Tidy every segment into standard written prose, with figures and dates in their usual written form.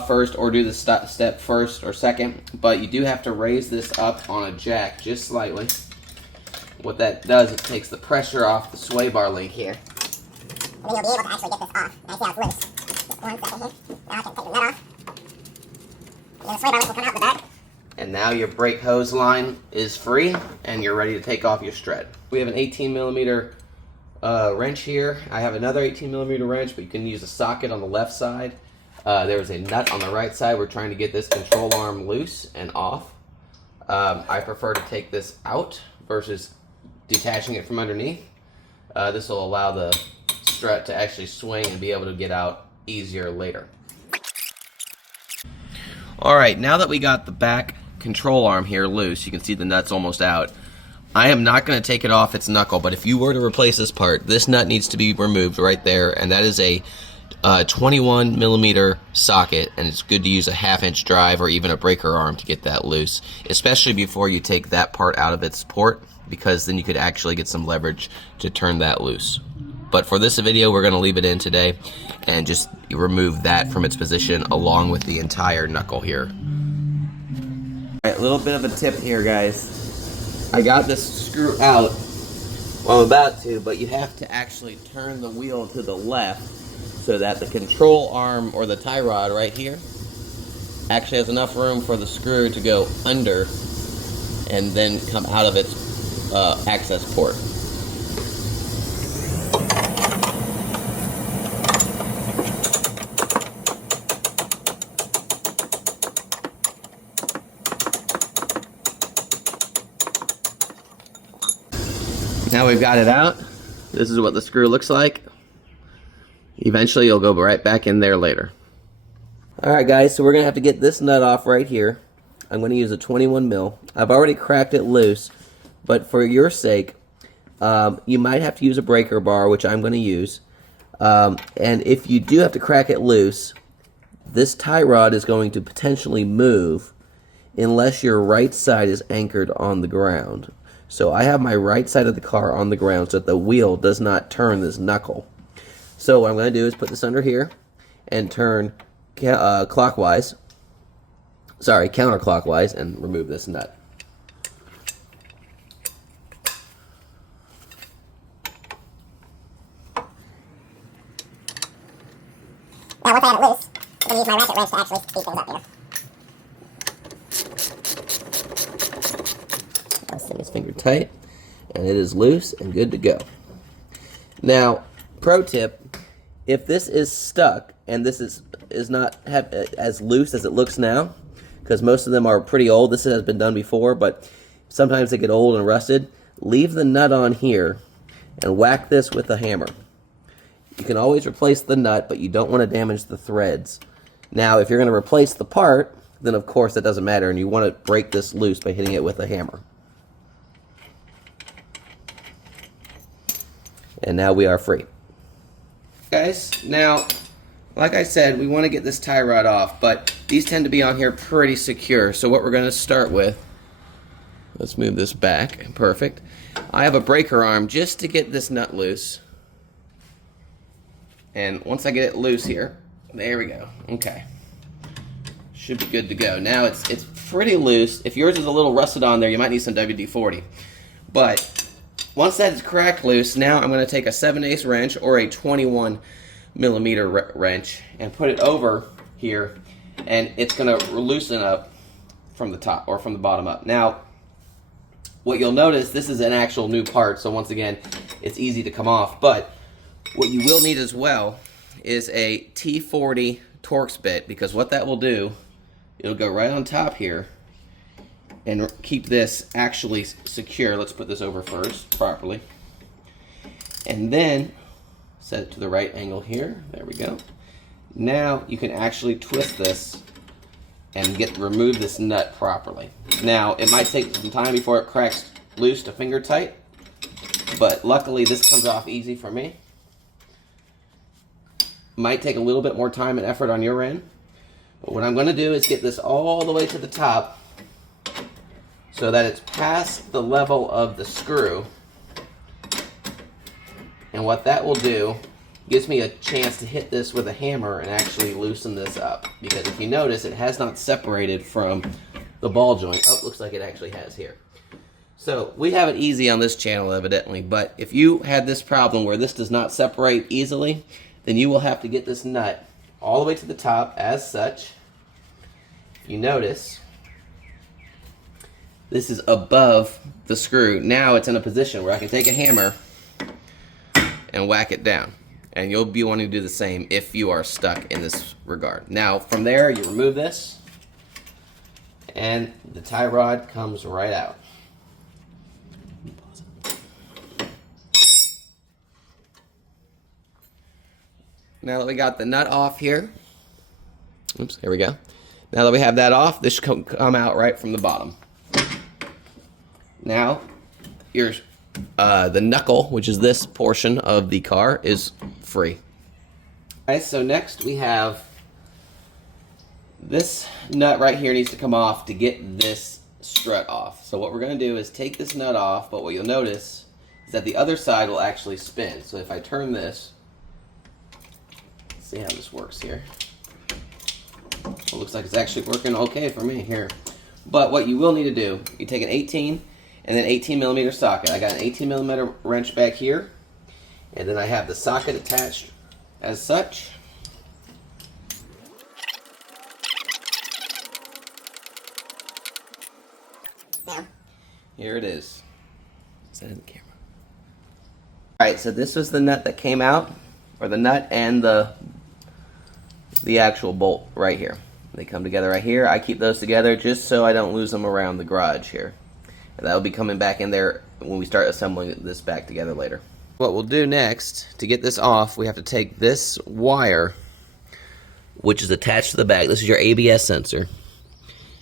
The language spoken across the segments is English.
first or do the step first or second, but you do have to raise this up on a jack just slightly. What that does, it takes the pressure off the sway bar link here. And then you'll be able to actually get this off. Now see how it's loose. Just 1 second here. Now I can take the nut off. And then the sway bar link will come out the back. And now your brake hose line is free and you're ready to take off your strut. We have an 18mm wrench here. I have another 18mm wrench, but you can use a socket on the left side. There's a nut on the right side. We're trying to get this control arm loose and off. I prefer to take this out versus detaching it from underneath. This will allow the strut to actually swing and be able to get out easier later. Alright, now that we got the back control arm here loose, you can see the nut's almost out. I am not going to take it off its knuckle, but if you were to replace this part, this nut needs to be removed right there, and that is a 21mm socket, and it's good to use a 1/2-inch drive or even a breaker arm to get that loose, especially before you take that part out of its port, because then you could actually get some leverage to turn that loose. But for this video, we're going to leave it in today and just remove that from its position along with the entire knuckle here. Alright, a little bit of a tip here, guys. I got this screw out, well, I'm about to, but you have to actually turn the wheel to the left so that the control arm or the tie rod right here actually has enough room for the screw to go under and then come out of its access port. Now we've got it out. This is what the screw looks like. Eventually you'll go right back in there later. Alright guys, so we're going to have to get this nut off right here. I'm going to use a 21mm. I've already cracked it loose, but for your sake, you might have to use a breaker bar, which I'm going to use. And if you do have to crack it loose, this tie rod is going to potentially move unless your right side is anchored on the ground. So I have my right side of the car on the ground so that the wheel does not turn this knuckle. So what I'm going to do is put this under here and turn counterclockwise and remove this nut. Now once I have it loose, I'm going to use my ratchet wrench to actually speed things up here. This thing is finger tight, and it is loose and good to go. Now, pro tip, if this is stuck and this is not as loose as it looks now, because most of them are pretty old, this has been done before, but sometimes they get old and rusted, leave the nut on here and whack this with a hammer. You can always replace the nut, but you don't want to damage the threads. Now, if you're going to replace the part, then of course that doesn't matter, and you want to break this loose by hitting it with a hammer. And now we are free. Guys, now, like I said, we want to get this tie rod off, but these tend to be on here pretty secure. So what we're going to start with, let's move this back. Perfect. I have a breaker arm just to get this nut loose. And once I get it loose here, there we go. Okay. Should be good to go. Now it's pretty loose. If yours is a little rusted on there, you might need some WD-40. But once that is cracked loose, now I'm going to take a 7/8 wrench or a 21mm wrench and put it over here, and it's going to loosen up from the top or from the bottom up. Now, what you'll notice, this is an actual new part, so once again, it's easy to come off. But what you will need as well is a T40 Torx bit, because what that will do, it'll go right on top here and keep this actually secure. Let's put this over first properly. And then set it to the right angle here. There we go. Now you can actually twist this and remove this nut properly. Now it might take some time before it cracks loose to finger tight, but luckily this comes off easy for me. Might take a little bit more time and effort on your end, but what I'm going to do is get this all the way to the top so that it's past the level of the screw. And what that will do gives me a chance to hit this with a hammer and actually loosen this up. Because if you notice, it has not separated from the ball joint. Oh, looks like it actually has here. So we have it easy on this channel evidently, but if you had this problem where this does not separate easily, then you will have to get this nut all the way to the top as such. You notice this is above the screw. Now it's in a position where I can take a hammer and whack it down. And you'll be wanting to do the same if you are stuck in this regard. Now, from there, you remove this, and the tie rod comes right out. Now that we got the nut off here, oops, here we go. Now that we have that off, this should come out right from the bottom. Now, here's the knuckle, which is this portion of the car, is free. Alright, so next we have this nut right here needs to come off to get this strut off. So what we're going to do is take this nut off, but what you'll notice is that the other side will actually spin. So if I turn this, let's see how this works here. Well, it looks like it's actually working okay for me here. But what you will need to do, you take an 18 and then 18 millimeter socket. I got an 18 millimeter wrench back here, and then I have the socket attached as such. Now. Here it is. Set in the camera. Alright, so this was the nut that came out, or the nut and the actual bolt right here. They come together right here. I keep those together just so I don't lose them around the garage here. And that'll be coming back in there when we start assembling this back together later. What we'll do next, to get this off, we have to take this wire, which is attached to the back. This is your ABS sensor.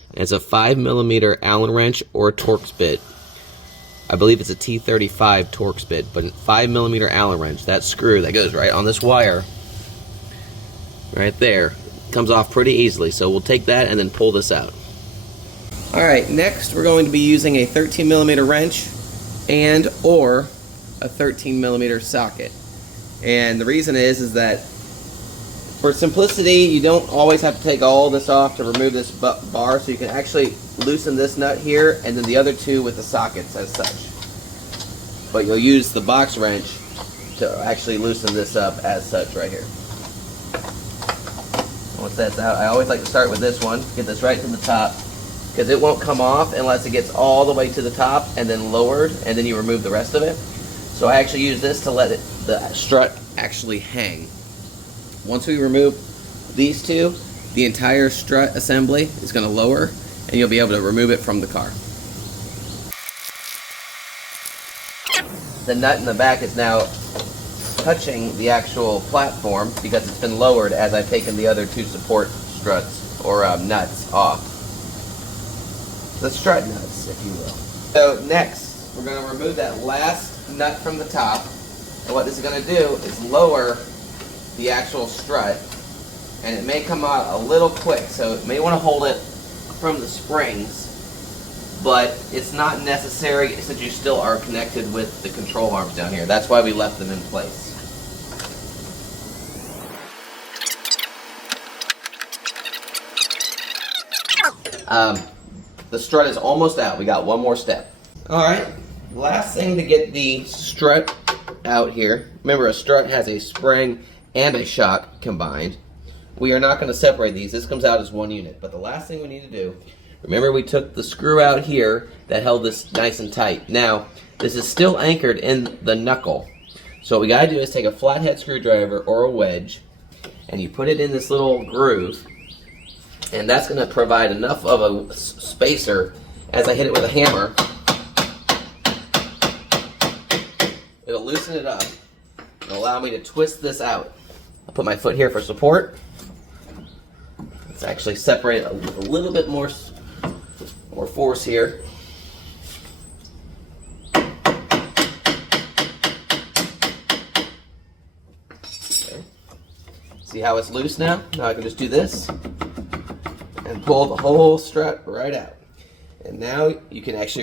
And it's a 5 millimeter Allen wrench or Torx bit. I believe it's a T35 Torx bit, but 5 millimeter Allen wrench. That screw that goes right on this wire, right there, comes off pretty easily. So we'll take that and then pull this out. Alright, next we're going to be using a 13 millimeter wrench and or a 13 millimeter socket. And the reason is that for simplicity, you don't always have to take all this off to remove this bar, so you can actually loosen this nut here and then the other two with the sockets as such. But you'll use the box wrench to actually loosen this up as such right here. Once that's out, I always like to start with this one, get this right to the top, because it won't come off unless it gets all the way to the top and then lowered, and then you remove the rest of it. So I actually use this to let the strut actually hang. Once we remove these two, the entire strut assembly is going to lower, and you'll be able to remove it from the car. The nut in the back is now touching the actual platform because it's been lowered as I've taken the other two support struts or nuts off. The strut nuts, if you will. So next, we're going to remove that last nut from the top, and what this is going to do is lower the actual strut, and it may come out a little quick, so it may want to hold it from the springs, but it's not necessary since you still are connected with the control arms down here. That's why we left them in place. The strut is almost out. We got one more step. Alright, last thing to get the strut out here. Remember, a strut has a spring and a shock combined. We are not going to separate these. This comes out as one unit. But the last thing we need to do, remember we took the screw out here that held this nice and tight. Now, this is still anchored in the knuckle. So what we got to do is take a flathead screwdriver or a wedge, and you put it in this little groove, and that's going to provide enough of a spacer as I hit it with a hammer. It'll loosen it up and allow me to twist this out. I'll put my foot here for support. Let's actually separate a little bit more force here. Okay. See how it's loose now? Now I can just do this and pull the whole strut right out. And now you can actually